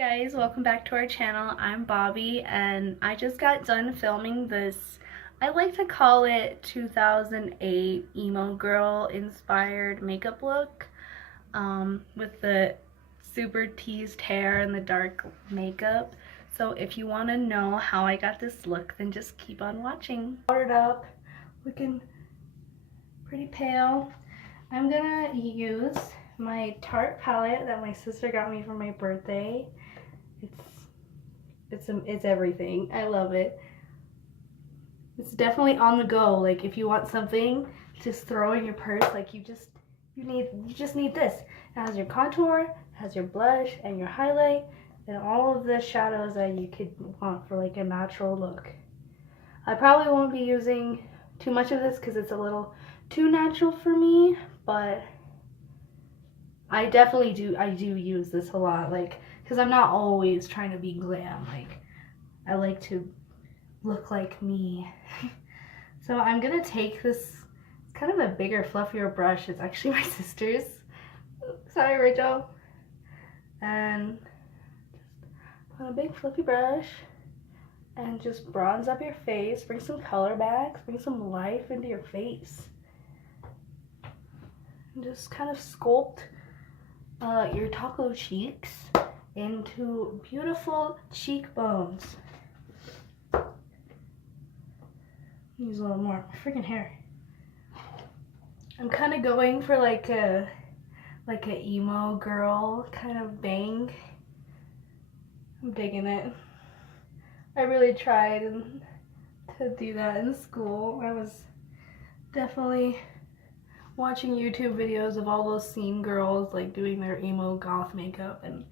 Guys, welcome back to our channel. I'm Bobby and I just got done filming this, I like to call it 2008 emo girl inspired makeup look, with the super teased hair and the dark makeup. So if you want to know how I got this look, then just keep on watching. Powdered up, looking pretty pale. I'm gonna use my Tarte palette that my sister got me for my birthday. It's everything. I love it. It's definitely on the go. Like if you want something, just throw in your purse. Like you just need this. It has your contour, has your blush, and your highlight, and all of the shadows that you could want for like a natural look. I probably won't be using too much of this because it's a little too natural for me, but I definitely do use this a lot, like, because I'm not always trying to be glam. Like, I like to look like me. So I'm gonna take this, it's kind of a bigger, fluffier brush. It's actually my sister's. Sorry, Rachel. And just put a big fluffy brush and just bronze up your face. Bring some color back, bring some life into your face. And just kind of sculpt your taco cheeks into beautiful cheekbones. Use a little more. My freaking hair. I'm kind of going for like a emo girl kind of bang. I'm digging it. I really tried to do that in school. I was definitely watching YouTube videos of all those scene girls like doing their emo goth makeup, and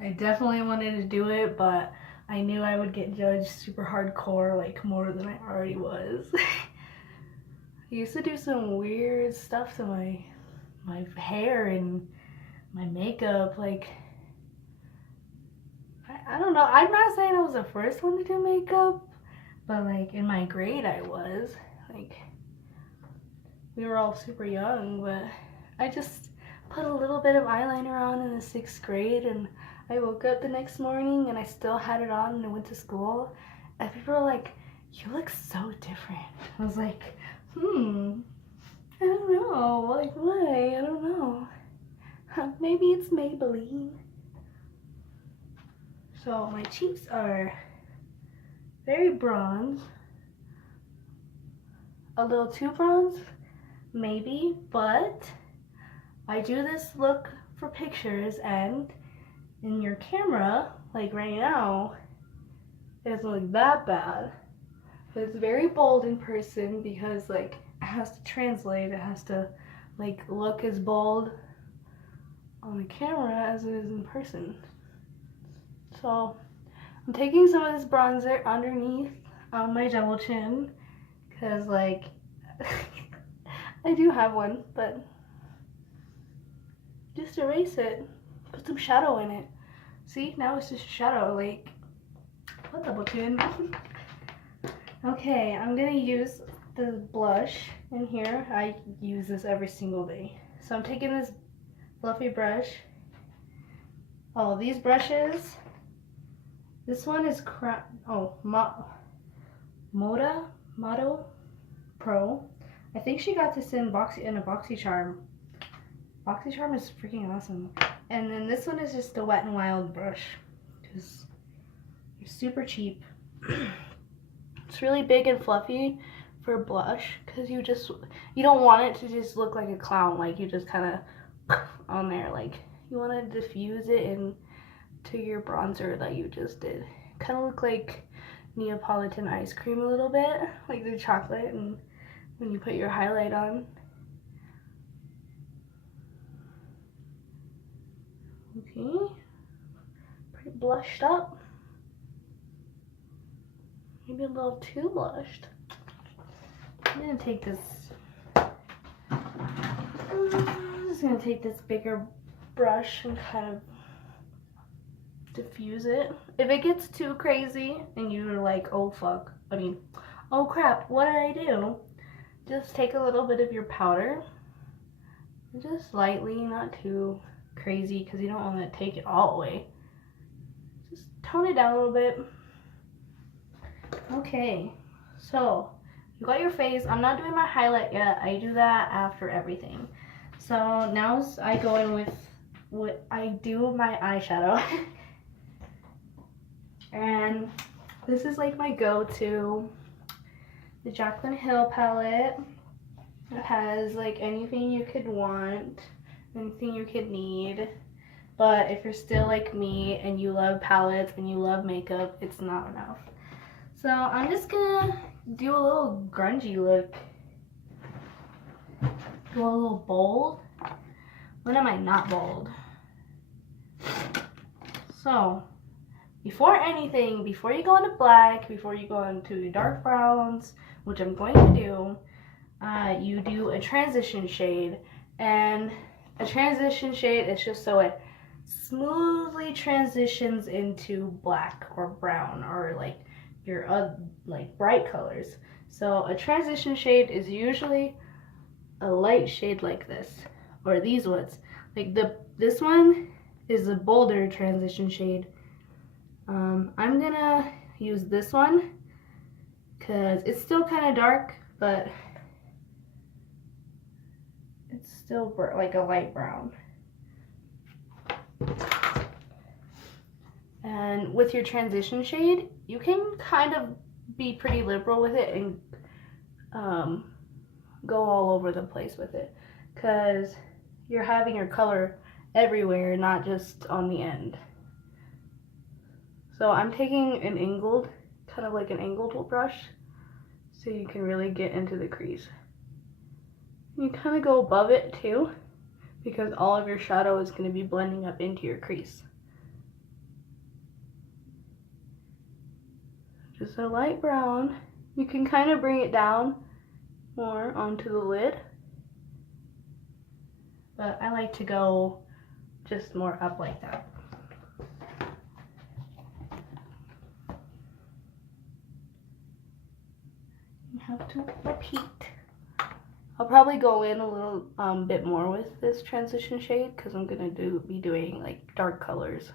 I definitely wanted to do it, but I knew I would get judged super hardcore, like more than I already was. I used to do some weird stuff to my hair and my makeup, like I don't know. I'm not saying I was the first one to do makeup, but like in my grade I was. Like we were all super young, but I just put a little bit of eyeliner on in the 6th grade, and I woke up the next morning and I still had it on and I went to school, and people were like, "You look so different." I was like, I don't know, like why? I don't know. Maybe it's Maybelline. So my cheeks are very bronze. A little too bronze, maybe, but I do this look for pictures, and in your camera, like right now, it doesn't look that bad. But it's very bold in person because like it has to translate, it has to like look as bold on the camera as it is in person. So I'm taking some of this bronzer underneath on my double chin because like I do have one, but just erase it, put some shadow in it. See, now it's just shadow, like what double chin? Okay, I'm gonna use the blush in here. I use this every single day. So I'm taking this fluffy brush. Oh, these brushes, this one is Moda Pro. I think she got this in a BoxyCharm. BoxyCharm is freaking awesome. And then this one is just a Wet n Wild brush, because they're super cheap. It's really big and fluffy for blush, because you don't want it to just look like a clown, like you just kind of on there. Like you want to diffuse it into your bronzer that you just did. Kind of look like Neapolitan ice cream a little bit, like the chocolate, and when you put your highlight on. Okay, pretty blushed up. Maybe a little too blushed. I'm gonna take this. I'm just gonna take this bigger brush and kind of diffuse it. If it gets too crazy and you're like, oh fuck, oh crap, what did I do? Just take a little bit of your powder, just lightly, not too crazy, because you don't want to take it all away. just tone it down a little bit. Okay, so you got your face. I'm not doing my highlight yet. I do that after everything. So now I go in with what I do my eyeshadow. And this is like my go-to, the Jaclyn Hill palette. It has like anything you could want, anything you could need. But if you're still like me and you love palettes and you love makeup, it's not enough. So I'm just gonna do a little grungy look. Go a little bold. When am I not bold? So, before anything, before you go into black, before you go into dark browns, which I'm going to do, you do a transition shade. And a transition shade is just so it smoothly transitions into black or brown or like your like bright colors. So a transition shade is usually a light shade like this, or these ones. Like this one is a bolder transition shade. I'm gonna use this one because it's still kind of dark, but it's still like a light brown. And with your transition shade, you can kind of be pretty liberal with it and go all over the place with it, because you're having your color everywhere, not just on the end. So I'm taking an angled, kind of like an angled brush, so you can really get into the crease. You kind of go above it too, because all of your shadow is going to be blending up into your crease. Just a light brown. You can kind of bring it down more onto the lid, but I like to go just more up like that. You have to repeat. I'll probably go in a little bit more with this transition shade because I'm gonna be doing like dark colors.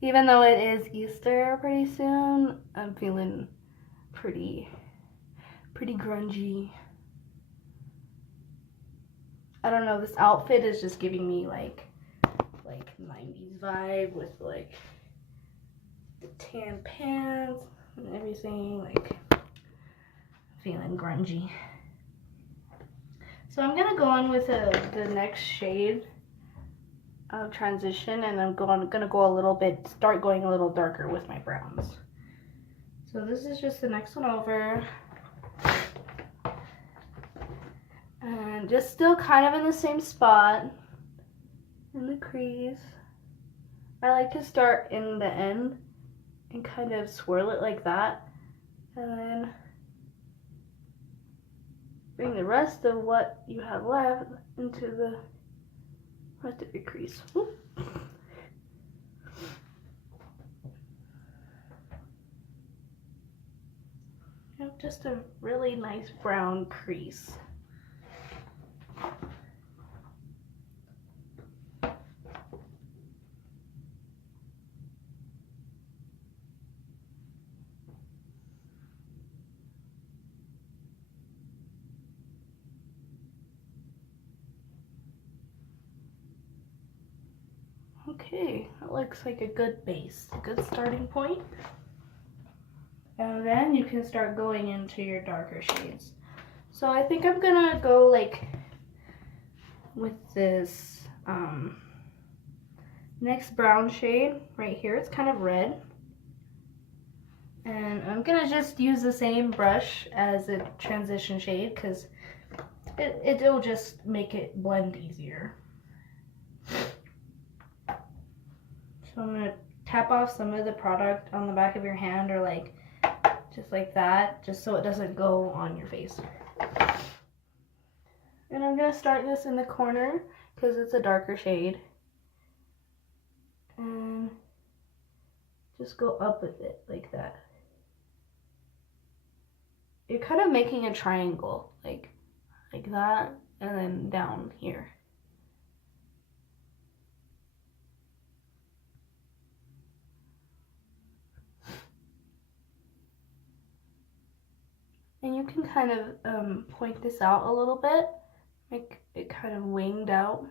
Even though it is Easter pretty soon, I'm feeling pretty grungy. I don't know, this outfit is just giving me like 90s vibe with like the tan pants and everything, like feeling grungy. So I'm gonna go on with the next shade of transition, and I'm gonna go start going a little darker with my browns. So this is just the next one over, and just still kind of in the same spot in the crease. I like to start in the end and kind of swirl it like that, and then bring the rest of what you have left into the rest of your crease. Whoop. You have just a really nice brown crease. Okay, that looks like a good base, a good starting point. And then you can start going into your darker shades. So I think I'm gonna go like with this next brown shade right here. It's kind of red. And I'm gonna just use the same brush as the transition shade because it'll just make it blend easier. So I'm going to tap off some of the product on the back of your hand, or like just like that, just so it doesn't go on your face. And I'm going to start this in the corner because it's a darker shade. And just go up with it like that. You're kind of making a triangle, like that, and then down here. And you can kind of point this out a little bit, make it kind of winged out.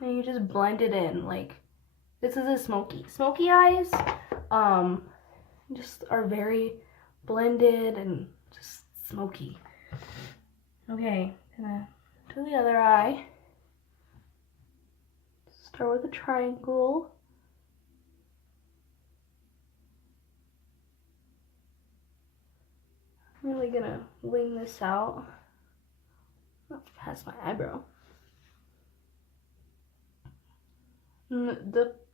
And you just blend it in, like, this is a smoky eyes, just are very blended and just smoky. Okay, gonna do the other eye. Start with a triangle. I'm really gonna wing this out. Not past my eyebrow.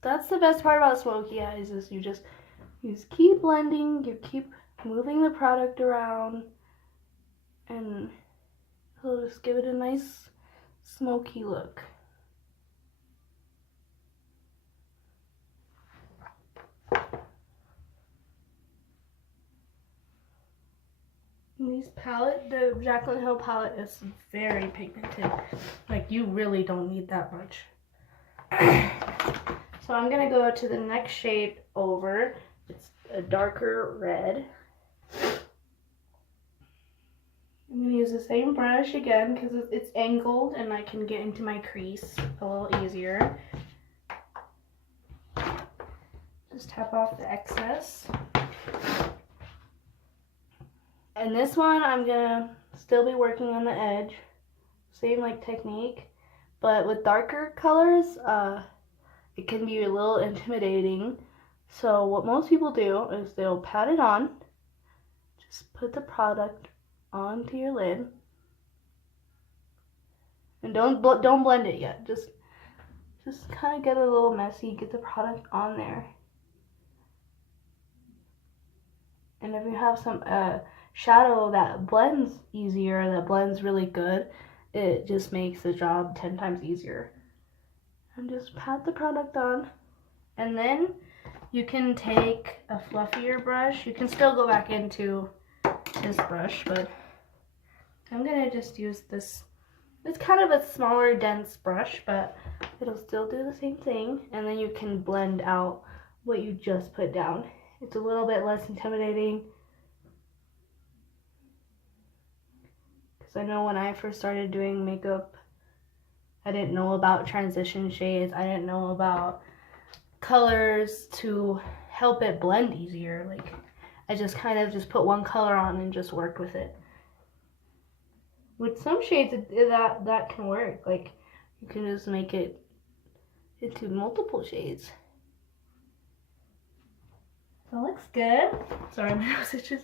That's the best part about smoky eyes is you just keep blending, you keep moving the product around, and it'll just give it a nice smoky look. And these palette, the Jaclyn Hill palette is very pigmented. Like, you really don't need that much. So I'm gonna go to the next shade over. It's a darker red. I'm gonna use the same brush again because it's angled and I can get into my crease a little easier. Just tap off the excess. And this one I'm gonna still be working on the edge. Same like technique, but with darker colors, it can be a little intimidating. So what most people do is they'll pat it on, just put the product onto your lid, and don't blend it yet. Just kind of get a little messy, get the product on there. And if you have some shadow that blends easier, that blends really good, it just makes the job 10 times easier. And just pat the product on, and then you can take a fluffier brush. You can still go back into this brush, but I'm gonna just use this. It's kind of a smaller, dense brush, but it'll still do the same thing. And then you can blend out what you just put down. It's a little bit less intimidating. Because I know when I first started doing makeup, I didn't know about transition shades. I didn't know about colors to help it blend easier. Like, I just kind of just put one color on and just worked with it. With some shades, that can work. Like, you can just make it into multiple shades. So it looks good. Sorry, my nose itches.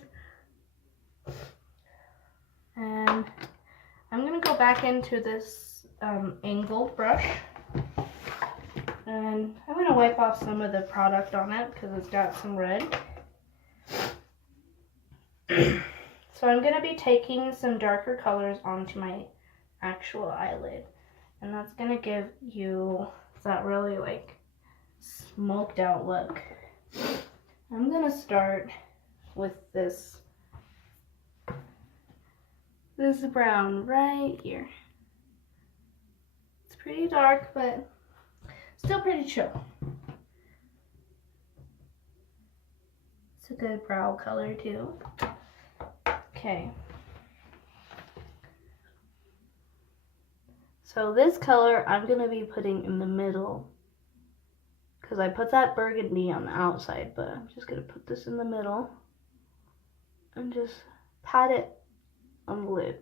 And I'm gonna go back into this angled brush. And I'm gonna wipe off some of the product on it because it's got some red. So I'm gonna be taking some darker colors onto my actual eyelid. And that's gonna give you that really like smoked out look. I'm gonna start with this brown right here. It's pretty dark, but still pretty chill. It's a good brow color too. Okay. So this color I'm gonna be putting in the middle because I put that burgundy on the outside, but I'm just gonna put this in the middle and just pat it on the lid.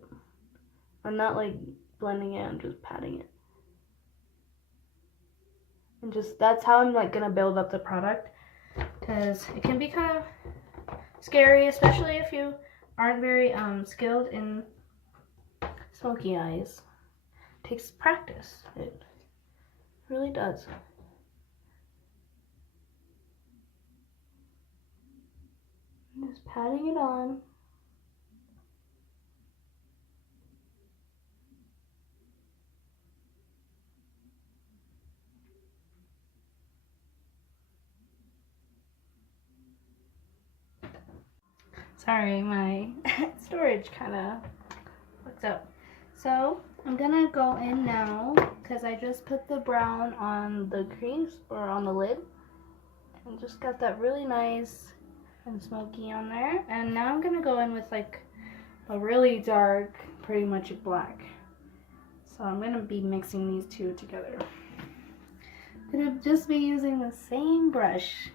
I'm not like blending it, I'm just patting it. And just, that's how I'm like gonna build up the product, because it can be kind of scary, especially if you aren't very skilled in smoky eyes. It takes practice. It really does. I'm just patting it on. Sorry, my storage kind of fucked up. So I'm gonna go in now because I just put the brown on the crease or on the lid and just got that really nice and smoky on there. And now I'm gonna go in with like a really dark, pretty much black. So I'm gonna be mixing these two together. I'm gonna just be using the same brush.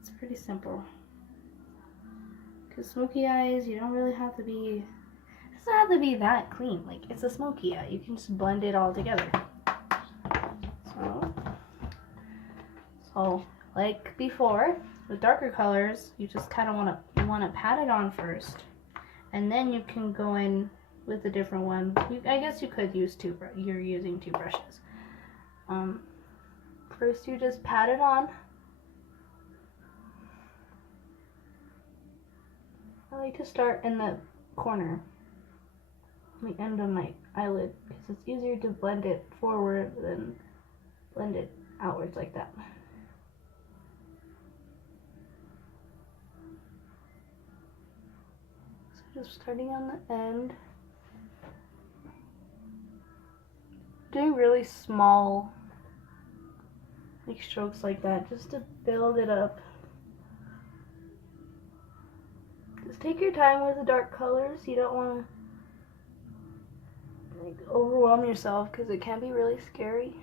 It's pretty simple. Because smoky eyes, you don't really have to be, it doesn't have to be that clean. Like, it's a smoky eye. You can just blend it all together. So like before, with darker colors, you just kind of want to pat it on first. And then you can go in with a different one. I guess you could use you're using two brushes. First you just pat it on. I like to start in the corner, the end of my eyelid, because it's easier to blend it forward than blend it outwards like that. So just starting on the end, doing really small like strokes like that just to build it up. Just take your time with the dark colors. You don't want to like overwhelm yourself because it can be really scary.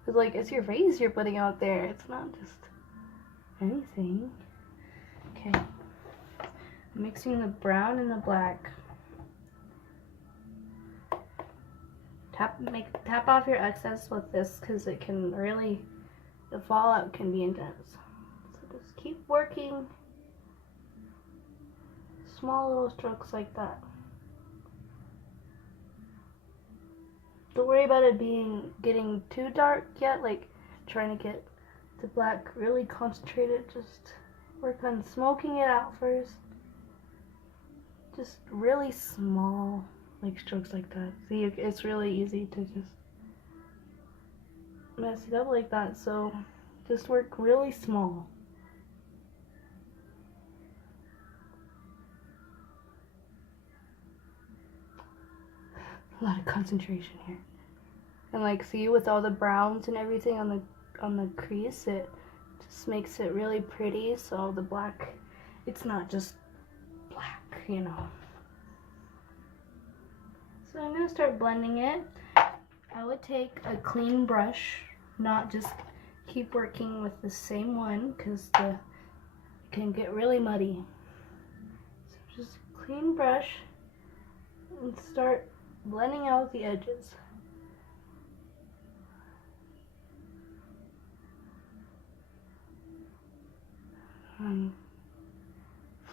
Because like it's your face you're putting out there. It's not just anything. Okay. Mixing the brown and the black. Tap off your excess with this because it can really, the fallout can be intense. So just keep working small little strokes like that. Don't worry about it getting too dark yet, like trying to get the black really concentrated. Just work on smoking it out first. Just really small like strokes like that. See, it's really easy to just mess it up like that, so just work really small. A lot of concentration here. And like, see, with all the browns and everything on the crease, it just makes it really pretty. So the black, it's not just black, you know. So I'm gonna start blending it. I would take a clean brush, not just keep working with the same one, because it can get really muddy. So just clean brush and start blending out the edges.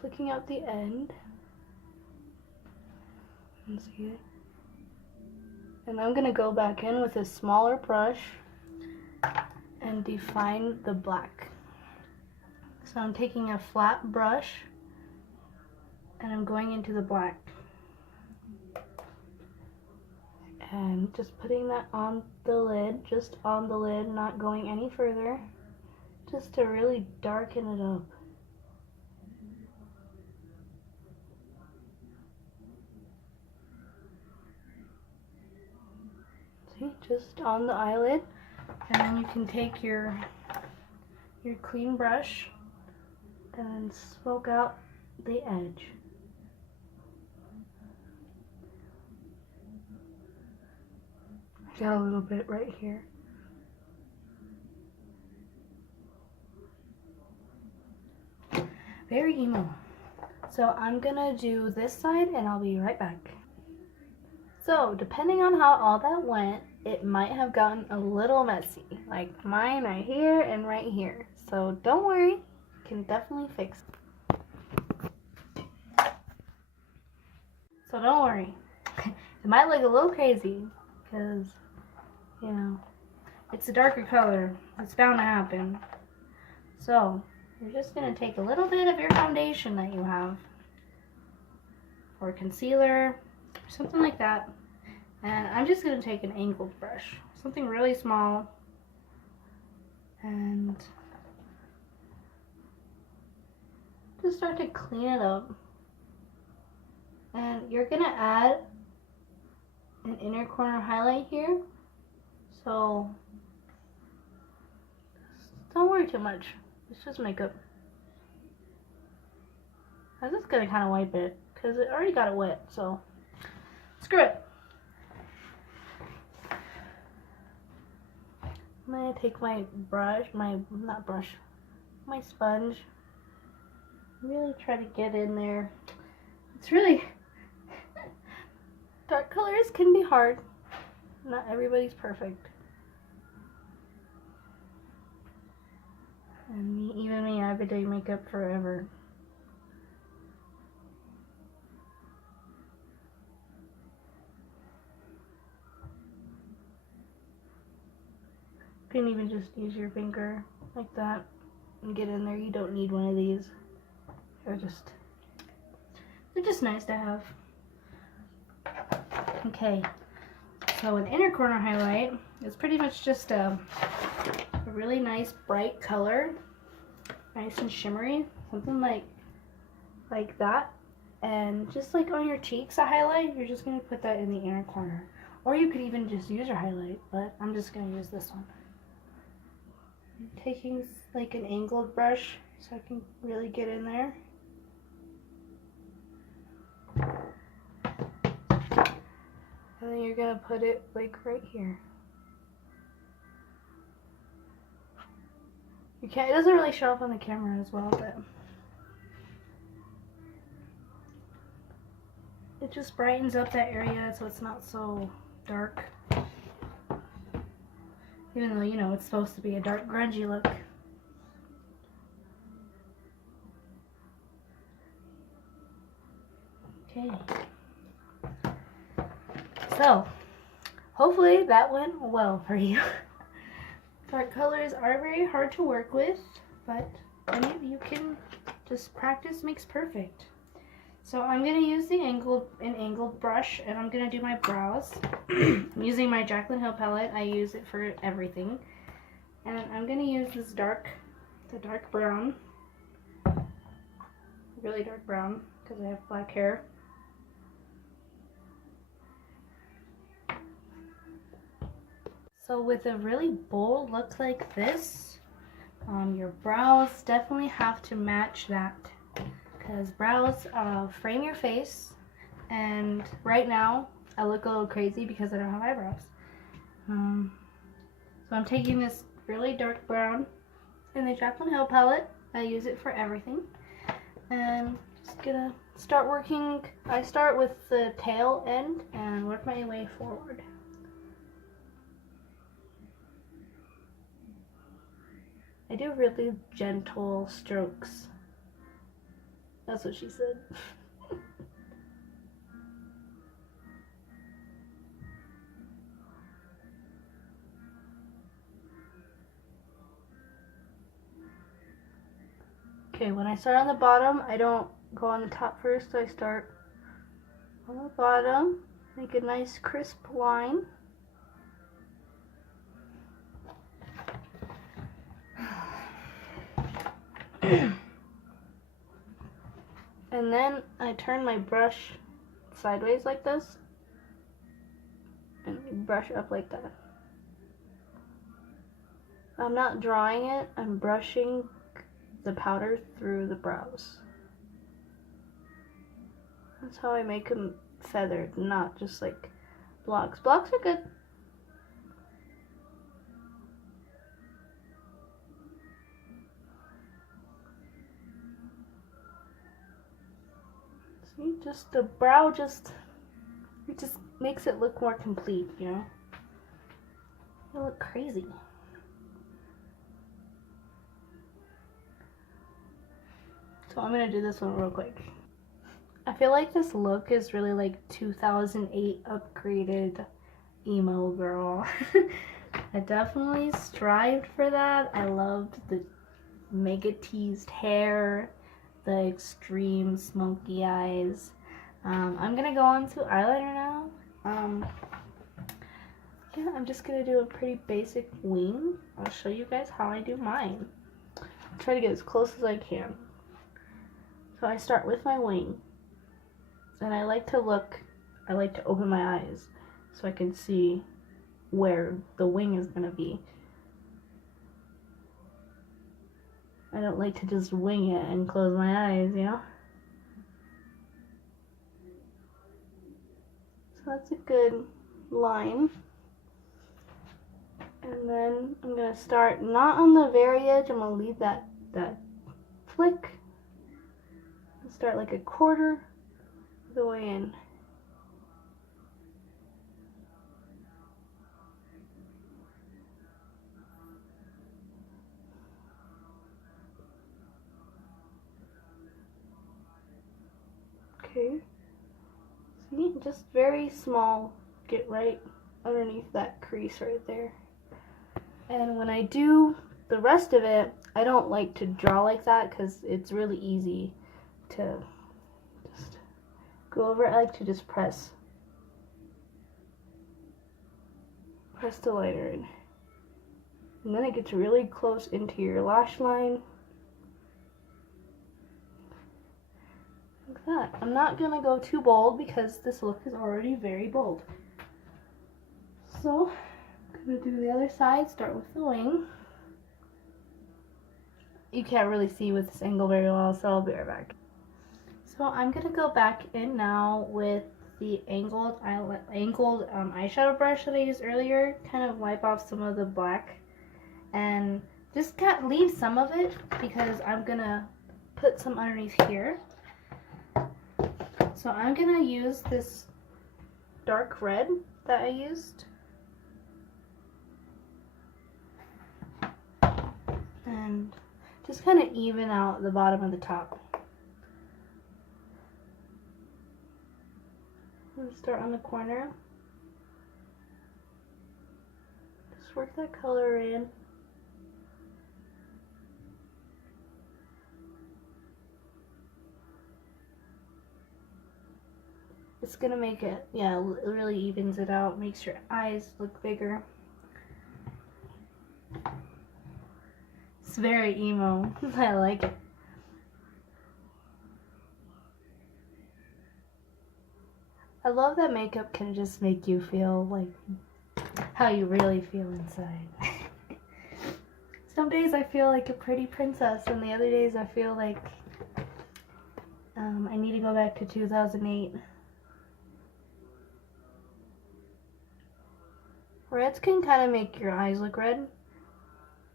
Flicking out the end. And see it. And I'm gonna go back in with a smaller brush and define the black. So I'm taking a flat brush and I'm going into the black. And just putting that on the lid, just on the lid, not going any further, just to really darken it up. See, just on the eyelid, and then you can take your clean brush and then smoke out the edge. I got a little bit right here. Very emo. So I'm gonna do this side and I'll be right back. So depending on how all that went, it might have gotten a little messy. Like mine right here and right here. So don't worry, you can definitely fix it. So don't worry. It might look a little crazy because, you know, it's a darker color. It's bound to happen. So you're just going to take a little bit of your foundation that you have, or concealer, or something like that. And I'm just going to take an angled brush, something really small, and just start to clean it up. And you're going to add an inner corner highlight here. So don't worry too much. It's just makeup. I'm just gonna kind of wipe it because it already got it wet, so screw it. I'm gonna take my brush, my sponge, really try to get in there. It's really, dark colors can be hard. Not everybody's perfect. And even me, I've been doing makeup forever. You can even just use your finger like that and get in there. You don't need one of these. They're just nice to have. Okay, so an inner corner highlight is pretty much just a really nice bright color, nice and shimmery, something like that. And just like on your cheeks, a highlight, you're just gonna put that in the inner corner. Or you could even just use your highlight, but I'm just gonna use this one. I'm taking like an angled brush so I can really get in there. And then you're gonna put it like right here. You can't, it doesn't really show up on the camera as well, but it just brightens up that area so it's not so dark. Even though, you know, it's supposed to be a dark, grungy look. Okay. So, hopefully that went well for you. Dark colors are very hard to work with, but I mean, you can just practice makes perfect. So I'm going to use the angled brush, and I'm going to do my brows. I'm using my Jaclyn Hill palette. I use it for everything. And I'm going to use this dark brown. Really dark brown, because I have black hair. So with a really bold look like this, your brows definitely have to match that. Because brows frame your face, and right now I look a little crazy because I don't have eyebrows. So I'm taking this really dark brown in the Jaclyn Hill palette. I use it for everything, and just gonna start working. I start with the tail end and work my way forward. I do really gentle strokes. That's what she said. Okay, when I start on the bottom, I don't go on the top first. I start on the bottom, make a nice crisp line. And then I turn my brush sideways like this and brush up like that. I'm not drawing it, I'm brushing the powder through the brows. That's how I make them feathered, not just like blocks. Blocks are good. See, just the brow it just makes it look more complete, you know? You look crazy. So I'm gonna do this one real quick. I feel like this look is really like 2008 upgraded emo girl. I definitely strived for that. I loved the mega teased hair, the extreme smoky eyes. I'm gonna go on to eyeliner now. Yeah, I'm just gonna do a pretty basic wing. I'll show you guys how I do mine. I'll try to get as close as I can. So I start with my wing, and I like to open my eyes so I can see where the wing is gonna be. I don't like to just wing it and close my eyes, you know? that's a good line. And then I'm going to start not on the very edge. I'm going to leave that flick. Start like a quarter of the way in. Okay. See, just very small. Get right underneath that crease right there. And when I do the rest of it, I don't like to draw like that because it's really easy to just go over it. I like to just press the liner in. And then it gets really close into your lash line. Like that. I'm not going to go too bold because this look is already very bold. So, I'm going to do the other side, start with the wing. You can't really see with this angle very well, so I'll be right back. So I'm going to go back in now with the angled eyeshadow brush that I used earlier, kind of wipe off some of the black and just leave some of it because I'm going to put some underneath here. So I'm going to use this dark red that I used. And just kind of even out the bottom of the top. And start on the corner. Just work that color in. It's gonna make it, yeah, it really evens it out, makes your eyes look bigger. It's very emo. I like it. I love that makeup can just make you feel like how you really feel inside. Some days I feel like a pretty princess, and the other days I feel like I need to go back to 2008. Reds can kind of make your eyes look red,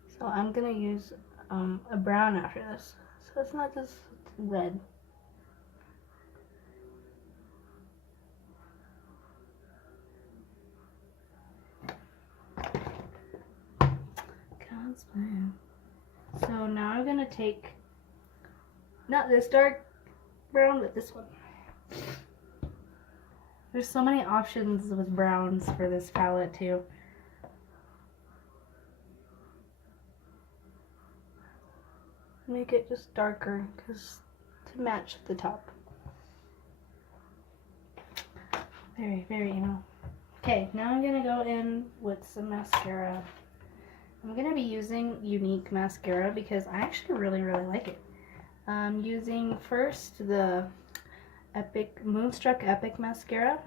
so I'm gonna use a brown after this, so it's not just red. God's plan. So now I'm gonna take not this dark brown, but this one. There's so many options with browns for this palette too. Make it just darker to match the top. Very, very emo. Okay, now I'm gonna go in with some mascara. I'm gonna be using Younique mascara because I actually really, really like it. I'm using first the Moonstruck Epic mascara,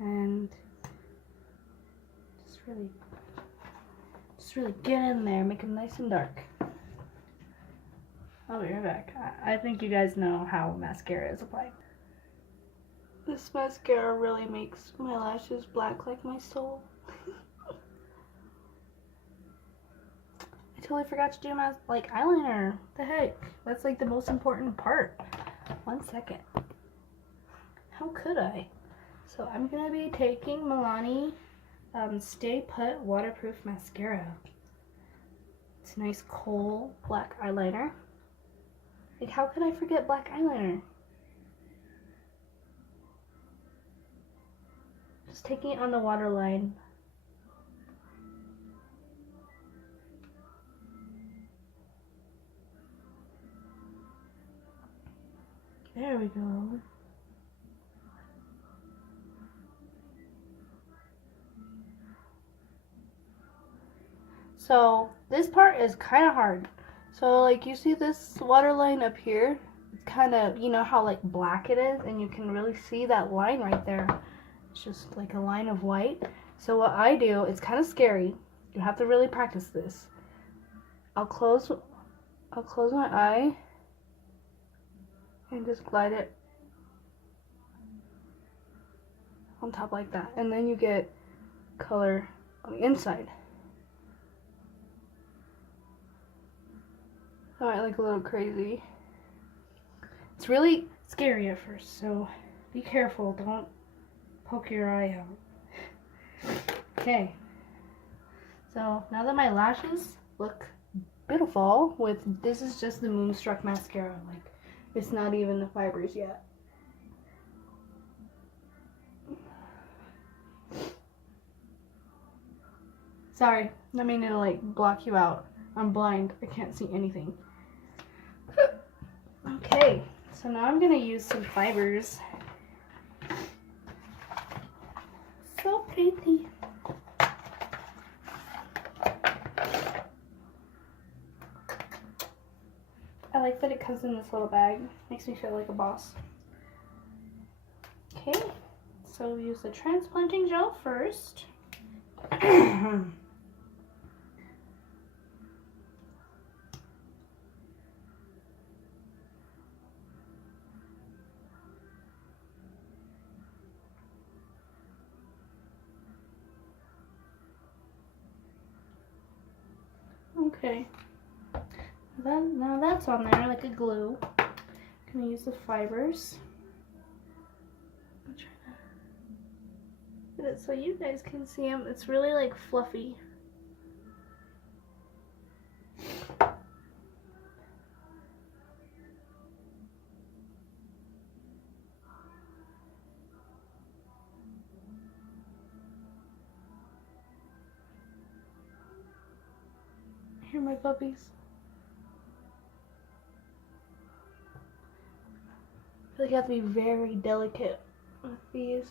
and just really get in there, make them nice and dark. I'll be right back. I think you guys know how mascara is applied. This mascara really makes my lashes black like my soul. I totally forgot to do my eyeliner. The heck? That's like the most important part. 1 second. How could I? So I'm gonna be taking Milani Stay Put Waterproof Mascara. It's a nice kohl black eyeliner. Like, how could I forget black eyeliner? Just taking it on the waterline. There we go. So this part is kind of hard. So like you see this waterline up here, it's kind of, you know how like black it is, and you can really see that line right there. It's just like a line of white. So what I do, it's kind of scary. You have to really practice this. I'll close my eye and just glide it on top like that. And then you get color on the inside. I might look a little crazy. It's really scary at first, so be careful. Don't poke your eye out. Okay. So now that my lashes look beautiful with, this is just the Moonstruck mascara. Like, it's not even the fibers yet. Sorry, I mean to like block you out. I'm blind. I can't see anything. Okay, so now I'm gonna use some fibers. So pretty. I like that it comes in this little bag. Makes me feel like a boss. Okay, so we use the transplanting gel first. Okay, now that's on there like a glue. I'm gonna use the fibers. I'm trying to get it so you guys can see them. It's really like fluffy. Here, my puppies. I feel like I have to be very delicate with these.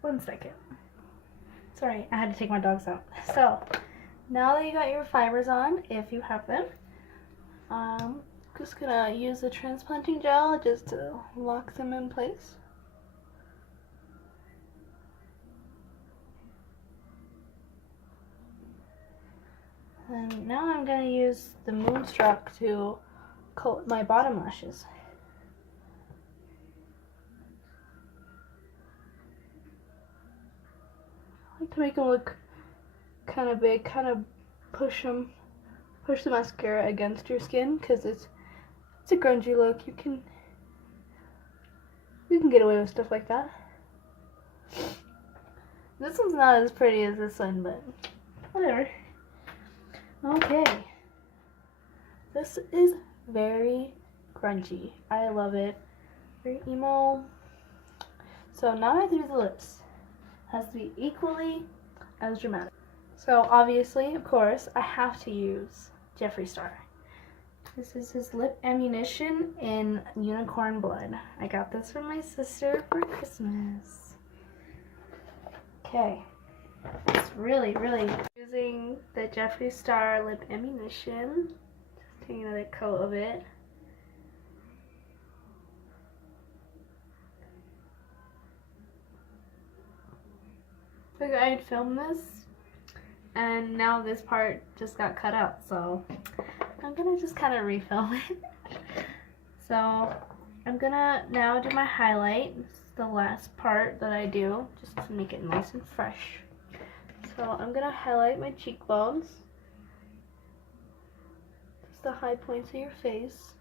One second. Sorry, I had to take my dogs out. So, now that you got your fibers on, if you have them, just gonna use the transplanting gel just to lock them in place. And now I'm going to use the Moonstruck to coat my bottom lashes. I like to make them look kind of big, kind of push the mascara against your skin, because it's a grungy look. You can get away with stuff like that. This one's not as pretty as this one, but whatever. Okay, this is very grungy. I love it. Very emo. So now I have to do the lips. It has to be equally as dramatic. So obviously, of course, I have to use Jeffree Star. This is his lip ammunition in unicorn blood. I got this from my sister for Christmas. Okay. It's really using the Jeffree Star lip ammunition. Just taking another coat of it. Like, I had filmed this, and now this part just got cut out, so I'm gonna just kind of refilm it. So I'm gonna now do my highlight. This is the last part that I do, just to make it nice and fresh. So I'm gonna highlight my cheekbones, just the high points of your face.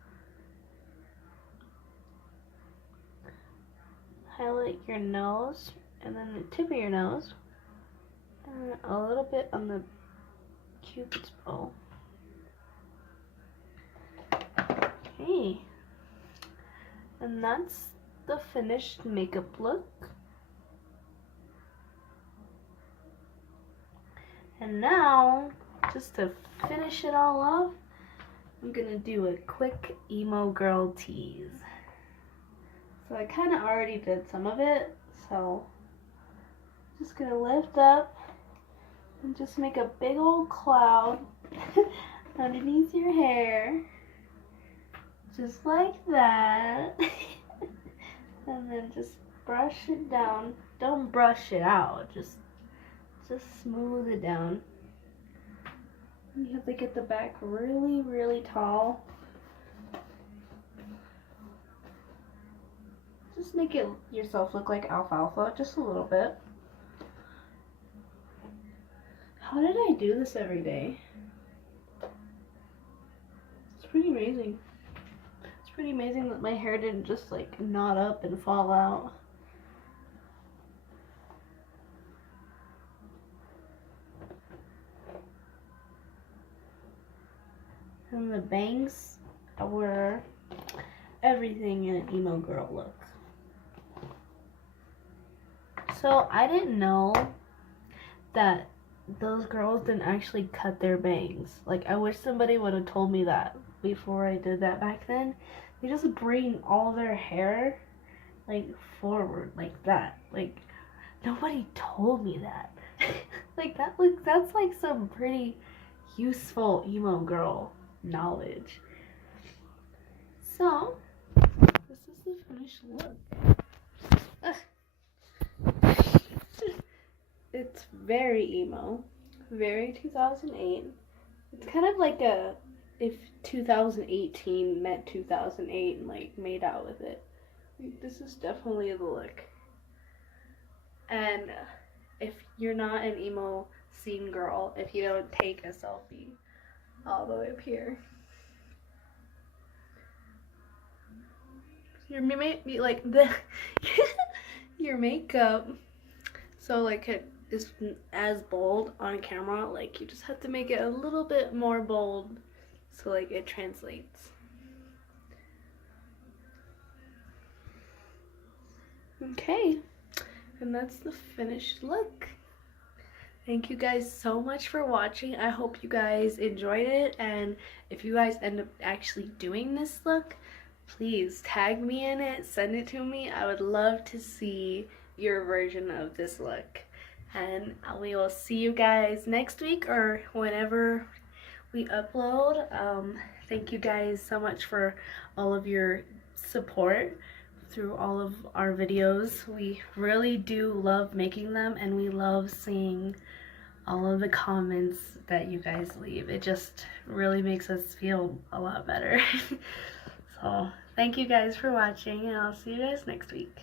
Highlight your nose, and then the tip of your nose, and a little bit on the Cupid's bow. Okay, and that's the finished makeup look. And now, just to finish it all off, I'm gonna do a quick emo girl tease. So I kind of already did some of it, so just gonna lift up and just make a big old cloud underneath your hair, just like that. And then just brush it down. Don't brush it out, just smooth it down. You have to get the back really, really tall. Just make it yourself look like alfalfa, just a little bit. How did I do this every day? It's pretty amazing. It's pretty amazing that my hair didn't just like knot up and fall out. And the bangs were everything in an emo girl look. So I didn't know that those girls didn't actually cut their bangs. Like, I wish somebody would have told me that before I did that back then. They just bring all their hair like forward like that. Like, nobody told me that. Like, that's like some pretty useful emo girl knowledge. So this is the finished look. It's very emo, very 2008. It's kind of like if 2018 met 2008 and like made out with it. This is definitely the look. And if you're not an emo scene girl, if you don't take a selfie all the way up here, your like the your makeup, so like it is as bold on camera, like you just have to make it a little bit more bold so like it translates. Okay, and that's the finished look. Thank you guys so much for watching. I hope you guys enjoyed it, and if you guys end up actually doing this look, please tag me in it, send it to me. I would love to see your version of this look. And we will see you guys next week or whenever we upload. Thank you guys so much for all of your support through all of our videos. We really do love making them, and we love seeing all of the comments that you guys leave. It just really makes us feel a lot better. So thank you guys for watching, and I'll see you guys next week.